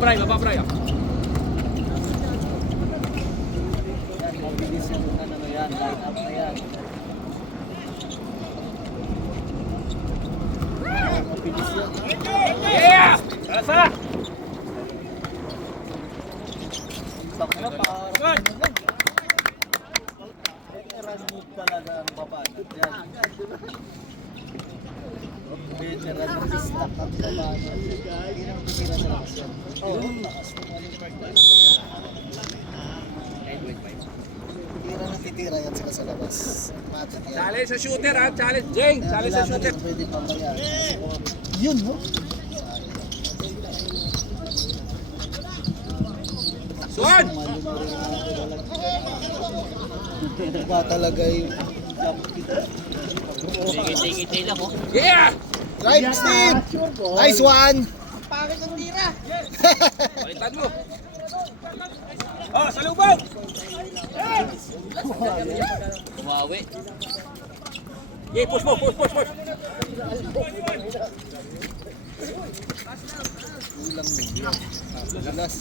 Bray. Mabilis yung ano na yan, line up na yan. Mabilis yan. Yeah! Sala! Baka parang run move talaga ang babanat yan. Veteran ng stack ang babanat. Hindi naman titira sa lakas yan. Oo, lakas ng ano. Titira na titira yan sila sa labas. Matik yan. Challenge sa shooter ha, challenge Jeng, challenge sa shooter. Pwede pamaya. Yun, no? Suwan! Ito ba talaga yung Tingit-tingit lang oh. Yeah! right, Steve! Nice one! Balitan mo. Oh, salubong! Kumawi. Yeah, push mo. Ulang mo. Lalas.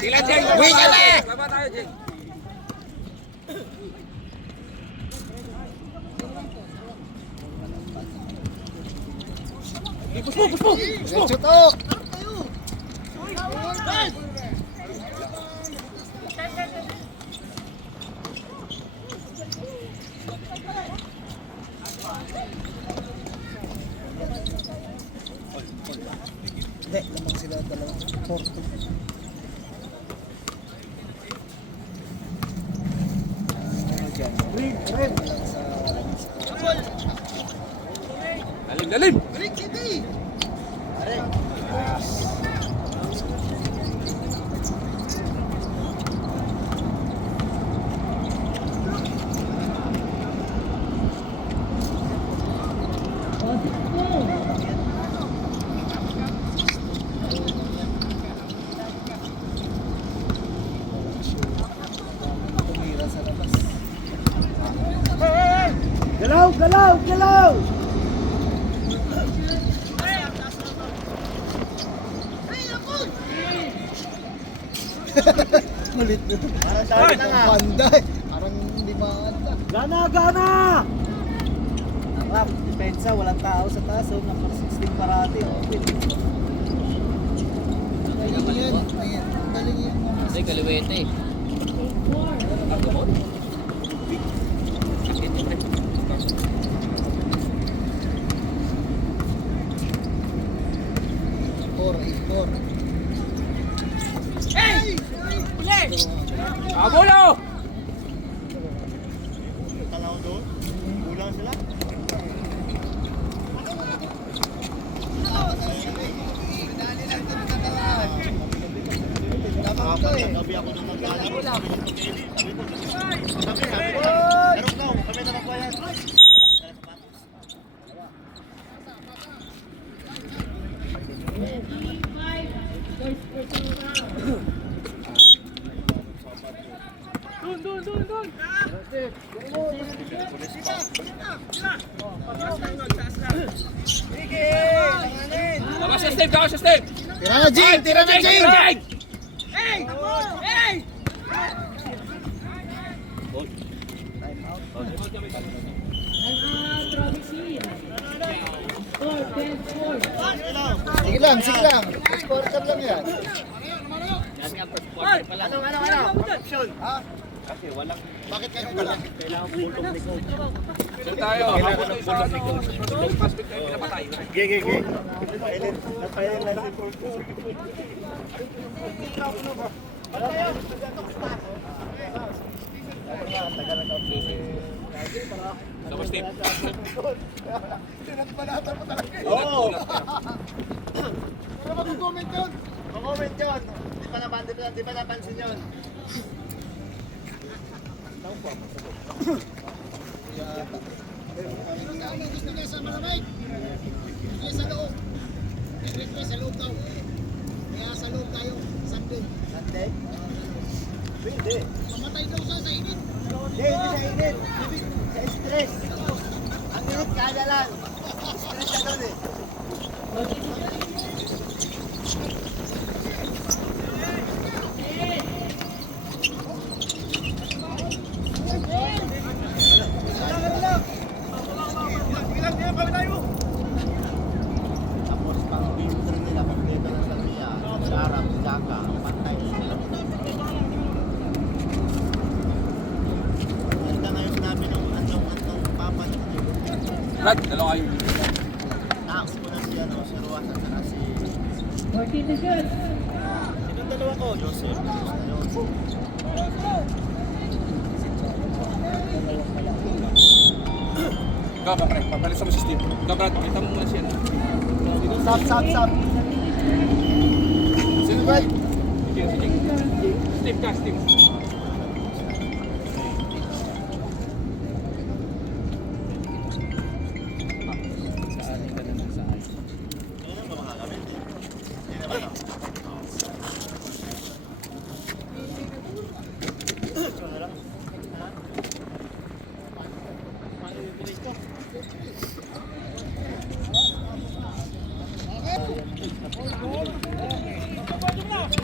Sila Jeng. Uwi ka na! Baba tayo Jeng. Push mo. Shoot out! Hindi, lamang sila dalawa. 4-2. Ano dyan? Red. Dalim. Tumira sa labas. Galaw! Malit na. Parang na nga. Panda eh. Parang limaan na. Gana! Arap, depensa, walang tao sa taas. So, number 16 parati. Okay. Galing yan. Galing yan. Kasi kaliwete. Abulo! Tanaw doon. Kulang sila. Gabi ako nung naglalaro. Meron daw, kami na magbayad. Doon. Labas sa Steve. Tira na, Jing! Tira na, Jing! Sige lang. Score card lang yan. Option. Ha? Kasi walang... Bakit kayo pala? Kailangan bulong ni coach. Sir tayo. Kailangan ng bulong ni coach. Yung prospect tayo pinapatay. Gigi. Napailin lang si coach. Tagal na Labas Steve. Tinatbanatan mo talaga. Oo. Pero mag-comment yun. Mag-comment yun. Di pa napansin yun. Gusto niya sa malamig. Gusto niya sa loob. Request sa loob daw. Kaya sa loob tayo. Sunday. Hindi. Mamatay daw siya sa init. Hindi sa init. Sa stress. Ang init kaya lang. Stress na doon eh. Tapos pang winter nila, kompleto na sa Ria, Sharap, Jaka, pantay sila. Ganda nga yung sinabi nung antong papa nito. Brad, dalawa kayo. Tax ko na si Ruas at saka si... 14 to shoot. Sinong dalawa ko? Joseph. Ikaw, papalis mo si Steve. Ikaw, Brad, kita mo muna siya. Stop. Sino, Brad? Sige. Steve ka, Steve.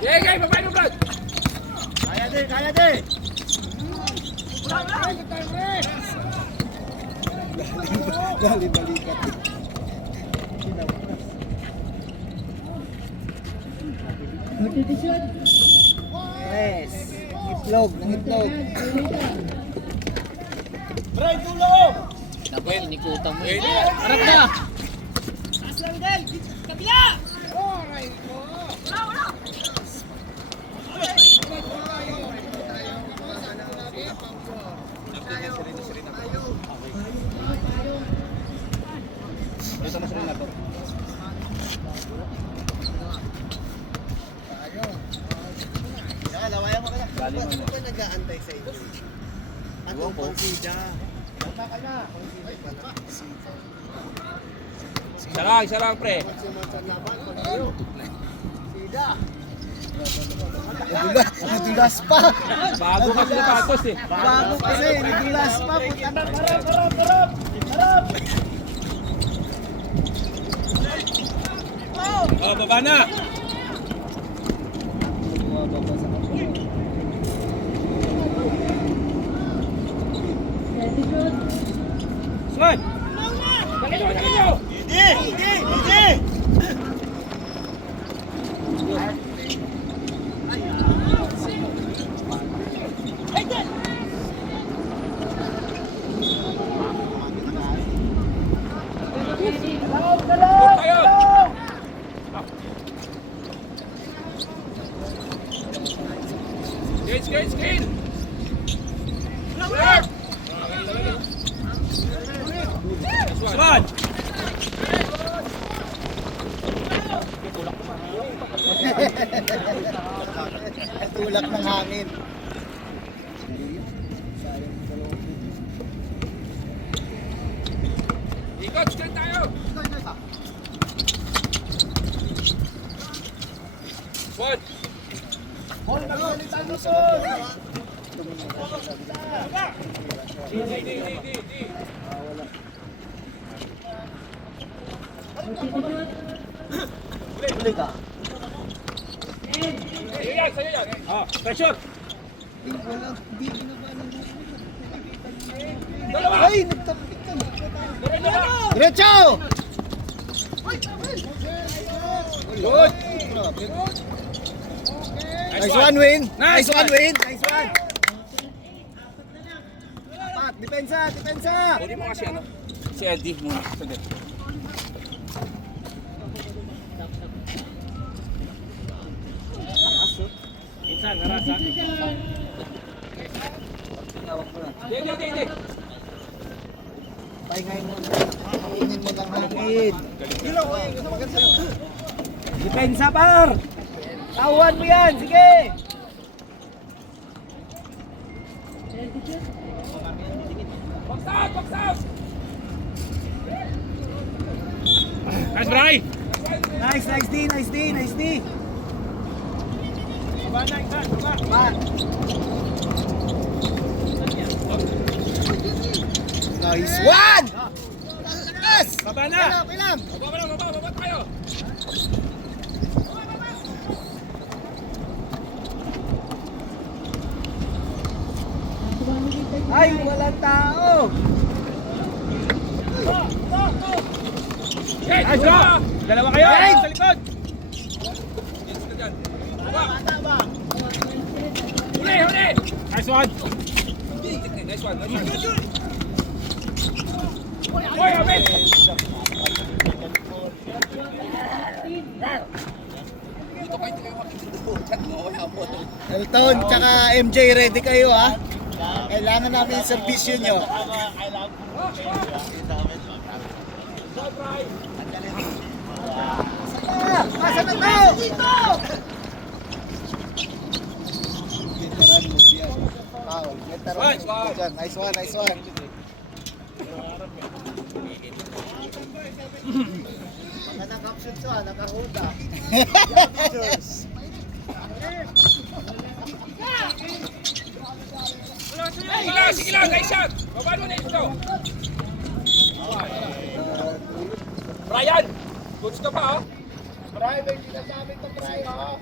Okay, papain mo, Brad. Kaya din! Dali balikat. Forty to shoot. Yes. Itlog, ng itlog. Naku, nikutan mo yun. Harap na! Ito na sila na to. Lawayan mo ka na. Bakit ba nag-aantay sa inyo? Atong pansida. Isa lang, pre. Nadulas pa. Bago kasi napatos eh. Bago kasi, nadulas pa. Harap. Oh, baba na. Thirty shoot. Slide. Dali nyo. Hindi! Good tayo. Scale. Slide. Tulak ng hangin. Ikot, scale tayo. One. Di. Forty to shoot. Huli ka. Sa'yo yan. Ah, pressure. Dalawa. Ay, nagtapik ka. Dalawa. Diretso! Good! Nice one, Win! Nice one, Win! Nice one! Apat, depensa! Pwede mo kasi ano? Si Eddie muna. Sige. Insan, narasa. Forty to shoot. Di. Pahingayin mo. Kunin mo lang hangin. Depensa, par! Tawan mo yan! Sige! Thirty shoot. Baksak! Nice, Bray! Nice D! Baba na, Insan, baba. Back! Nice one! Yes! Baba na! Pilam! Baba tayo! Ay, walang tao! Okay, nice one! Dalawa kayo! Hey! Sa likod! Huli! Huli! Nice one! Nice one! Nice one! Hoy, Abid! Elton, tsaka MJ, ready kayo ha? Kailangan namin yung servisyo nyo. Masa na tao? Veteran move yan. Foul. Veteran Nice move one. dyan. Nice one, nice one. Mga naka-option to ha, naka-hold ha. Sige lang! Sige lang! Nice shot! Baba doon ito! Brian! Gusto pa oh! Brian, may sinasabi to Brian, ha?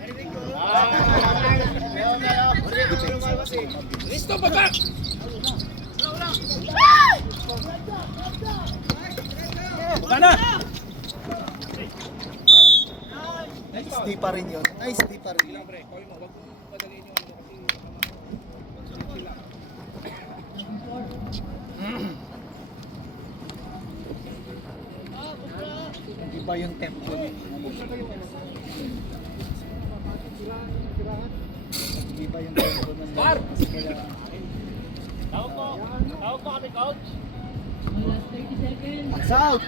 Listo baba! Baba na! Nice pa rin yun. Nice pa rin yun. Iba yung tempo niya. Iba yung tempo ng Par! Last 30 seconds. Max out!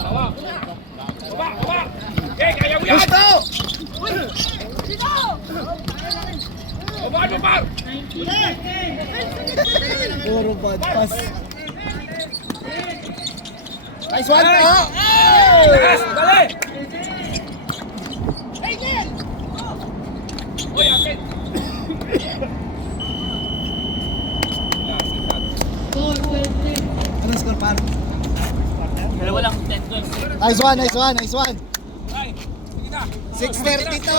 Baba! Baba! Baba! Okay, kaya mo yan! Gusto! Baba mo, Par! 90 seconds. Puro bad pass. Nice one! Ay! Oh! Lakas! Dali! Uy, akin! Score 12. Anong score par? Dalawa lang, 10-12. Nice one, nice one, nice one. Ay, sige na! 6:30 to.